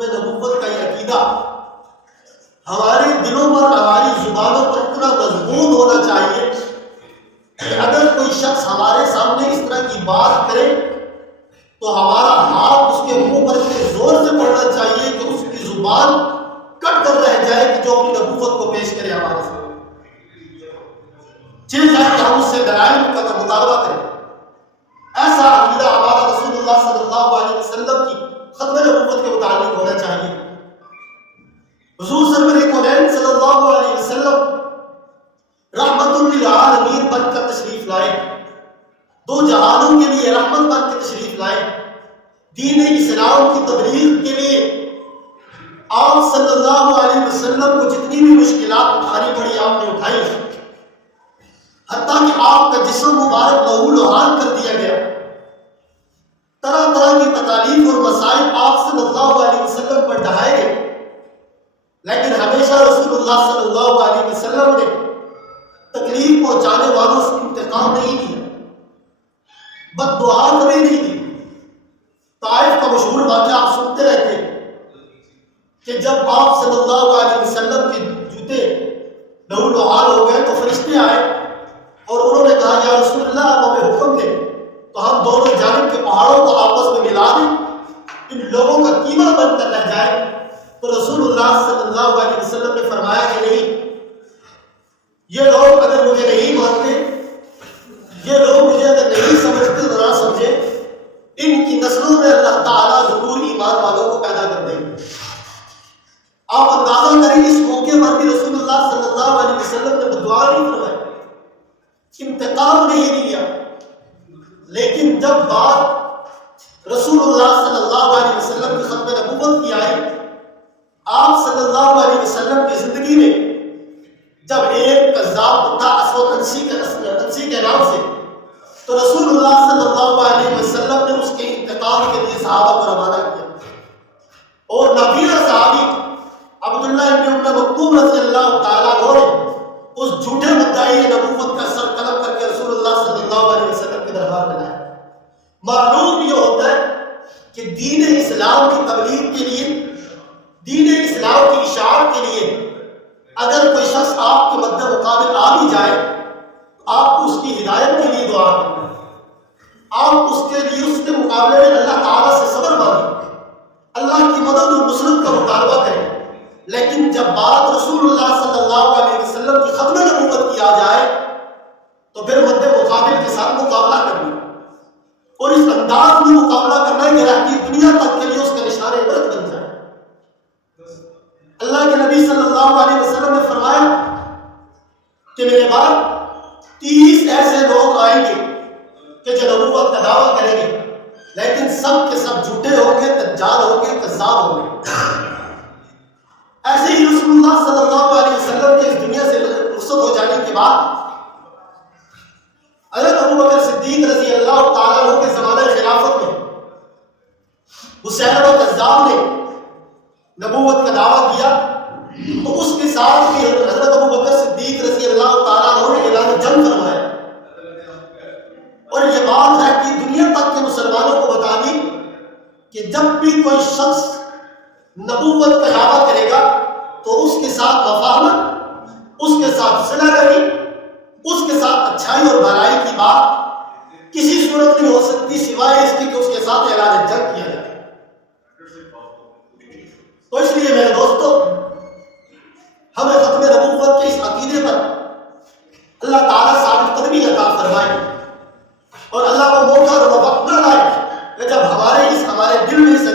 ختم نبوت کا یہ عقیدہ ہمارے دلوں پر ہماری زبانوں پر اتنا مضبوط ہونا چاہیے کہ اگر کوئی شخص ہمارے سامنے اس طرح کی بات کرے تو ہمارا ہاتھ اس کے منہ پر اتنے زور سے پڑنا چاہیے کہ اس کی زبان کٹ کر رہ جائے کہ جو اپنی نبوت کو پیش کرے ہمارے سامنے، چل جائے کہ ہم اس سے دلائل کا مطالبہ کریں۔ ایسا عقیدہ ہمارا رسول اللہ صلی اللہ علیہ وسلم کی ختم نبوت کے متعلق ہونا چاہیے۔ حضور سرور کونین صلی اللہ علیہ وسلم رحمت للعالمین بن کر تشریف لائے، دو جہانوں کے لیے رحمت بن کر تشریف لائے، دین اسلام کی تبلیغ کے لیے آپ صلی اللہ علیہ وسلم کو جتنی بھی مشکلات اٹھانی پڑی آپ نے اٹھائی، حتیٰ کہ آپ کا جسم مبارک لہو لہان کر دیا گیا، طرح طرح کی تکالیف اور مسائل آپ صلی اللہ علیہ وسلم پر ڈھائے گئے، لیکن ہمیشہ رسول اللہ صلی اللہ علیہ وسلم نے تکلیف پہنچانے والوں سے انتقام نہیں لیا، بد دعا کبھی نہیں دی۔ طائف کا مشہور واقعہ آپ سنتے رہتے ہیں کہ جب آپ صلی اللہ علیہ وسلم کے جوتے لہو لہان ہو گئے تو فرشتے آئے اور انہوں نے کہا یا رسول اللہ آپ ہمیں حکم دیں تو ہم دونوں جانب کے پہاڑوں کو آپس میں ملا دیں، ان لوگوں کا قیمہ بن کر رہ جائے۔ تو رسول اللہ صلی اللہ علیہ وسلم نے فرمایا کہ نہیں، یہ لوگ اگر مجھے نہیں مانتے، یہ لوگ مجھے اگر نہیں سمجھتے تو نہ سمجھے، ان کی نسلوں میں اللہ تعالیٰ ضرور ایمان والوں کو پیدا کر دیں گے۔ آپ اندازہ کریں اس موقع پر بھی رسول اللہ صلی اللہ علیہ وسلم نے بدعا نہیں فرمائی، انتقام نہیں لیا، لیکن جب بات رسول اللہ صلی اللہ علیہ وسلم کی ختم نبوت کی آئی، آپ صلی اللہ علیہ وسلم کی زندگی میں جب ایک کذاب اٹھا اسود انسی کے نام سے، تو رسول اللہ صلی اللہ علیہ وسلم نے اس کے انتقام کے لیے صحابہ کو روانہ کیا، اور نبیہ صحابی عبداللہ ابن ام مکتوم رضی اللہ تعالیٰ عنہ نے اس جھوٹے مدعی نبوت کا سر قلم کر کے رسول اللہ صلی اللہ علیہ وسلم کے دربار میں لایا۔ معلوم یہ ہوتا ہے کہ دین اسلام کی تبلیغ کے لیے، دین اسلام کی اشاعت کے لیے اگر کوئی شخص آپ کے مد مقابل آ بھی جائے تو آپ کو اس کی ہدایت کے لیے دعا کریں، آپ اس کے لیے اس کے مقابلے میں اللہ تعالیٰ سے صبر مانگیں، اللہ کی مدد اور نصرت کا مطالبہ کریں۔ لیکن جب بات رسول اللہ صلی اللہ علیہ وسلم کی ختم نبوت کی آ جائے تو پھر مد مقابل کے ساتھ مقابلہ کرنا، اور اس انداز میں مقابلہ کرنا ہے کہ رہتی دنیا تک کے لیے اس کا نشان عبرت بن جائے۔ اللہ کے نبی صلی اللہ علیہ وسلم نے فرمایا کہ میرے بعد 30 ایسے لوگ آئیں گے کہ جو نبوت کا دعویٰ کریں گے، لیکن سب کے سب جھوٹے ہوں گے، دجال ہوں گے، کذاب ہوں گے۔ ایسے ہی رسول اللہ صلی اللہ علیہ وسلم کے اس دنیا سے رخصت ہو جانے کے بعد حضرت ابوبکر صدیق رضی اللہ تعالیٰ عنہ کے زمانہ خلافت میں مسیلمہ کذاب نے نبوت کا دعویٰ کیا، تو اس کے ساتھ بھی حضرت ابوبکر صدیق رضی اللہ تعالیٰ عنہ نے اعلان جنگ فرمایا، اور یہ بات رہتی دنیا تک کے مسلمانوں کو بتا دی کہ جب بھی کوئی شخص نبوت کا دعویٰ کرے گا تو اس کے ساتھ مفاہمت، اس کے ساتھ صلح رحمی، اس کے ساتھ اچھائی اور بھلائی کی بات کسی صورت نہیں ہو سکتی سوائے اس کے کہ اس کے ساتھ اعلان جنگ کیا جائے۔ تو اس لیے میرے دوستو، ہمیں ختم نبوت کے اس عقیدے پر اللہ تعالیٰ ثابت قدمی عطا فرمائے، اور اللہ کو موقع اور وقت نہ لائے کہ جب ہمارے دل میں اس